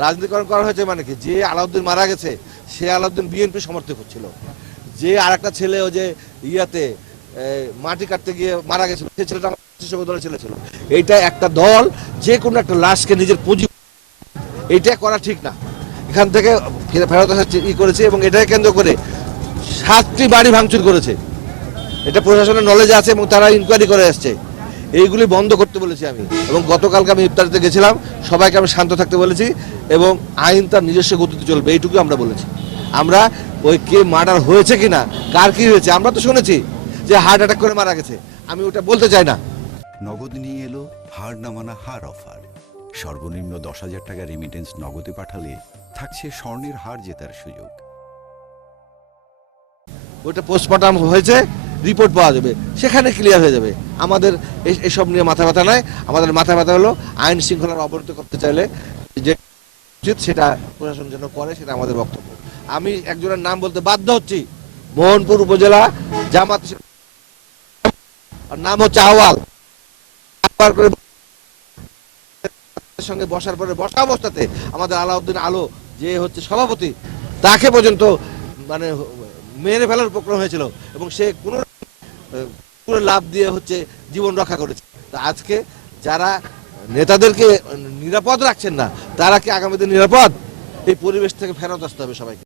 রাজনীতিকরণ করা হয়েছে মানে কি, যে আলাউদ্দিন মারা গেছে সে আলাউদ্দিন বিএনপি সমর্থক হচ্ছিল, যে আর একটা ছেলে ও যে ইয়াতে মাটি কাটতে গিয়ে মারা গেছিল সে ছেলেটা আমার কৃষক দলের ছেলে ছিল। এইটা একটা দল যে কোনো একটা লাশকে নিজের পুঁজি, এইটা করা ঠিক না। এখান থেকে ফেরত আসার করেছে এবং এটাকে কেন্দ্র করে 7টি বাড়ি ভাঙচুর করেছে। এটা প্রশাসনের নলেজে আছে এবং তারা ইনকোয়ারি করে আসছে। এইগুলি বন্ধ করতে বলেছি আমি, এবং গতকালকে আমি ইফতারিতে গেছিলাম, সবাইকে আমি শান্ত থাকতে বলেছি এবং আইন তার নিজস্ব গতিতে চলবে এইটুকু আমরা বলেছি। আমরা ওই কে মার্ডার হয়েছে কিনা, কার কি হয়েছে আমরা তো শুনেছি যে হার্ট অ্যাটাক করে মারা গেছে, আমি ওটা বলতে চাই না। নগদ নিয়ে এলো হার না মানা হার অফার। সর্বনিম্ন 10,000 টাকা রেমিটেন্স নগদে পাঠালে থাকছে স্বর্ণের হার জেতার সুযোগ। ওইটা পোস্টমর্টম হয়েছে, রিপোর্ট পাওয়া যাবে, সেখানে ক্লিয়ার হয়ে যাবে। আমাদের এসব নিয়ে মাথা ব্যথা নয়, আমাদের মাথা ব্যথা হলো আইন শৃঙ্খলার অবনতি করতে চাইলে যে উচিত সেটা প্রশাসন যেন করে, সেটা আমাদের বক্তব্য। আমি একজনের নাম বলতে বাধ্য হচ্ছি, মোহনপুর উপজেলা জামাত নাম হচ্ছে আওয়াল, সঙ্গে বসার পরে বসা অবস্থাতে আমাদের আলাউদ্দিন আলো যে হচ্ছে সভাপতি, তাকে পর্যন্ত মানে মেরে ফেলার উপক্রম হয়েছিল এবং সে কোনো লাভ দিয়ে হচ্ছে জীবন রক্ষা করেছে। তা আজকে যারা নেতাদেরকে নিরাপদ রাখছেন না, তারা কি আগামী দিন নিরাপদ? এই পরিবেশ থেকে ফেরত আসতে হবে সবাইকে।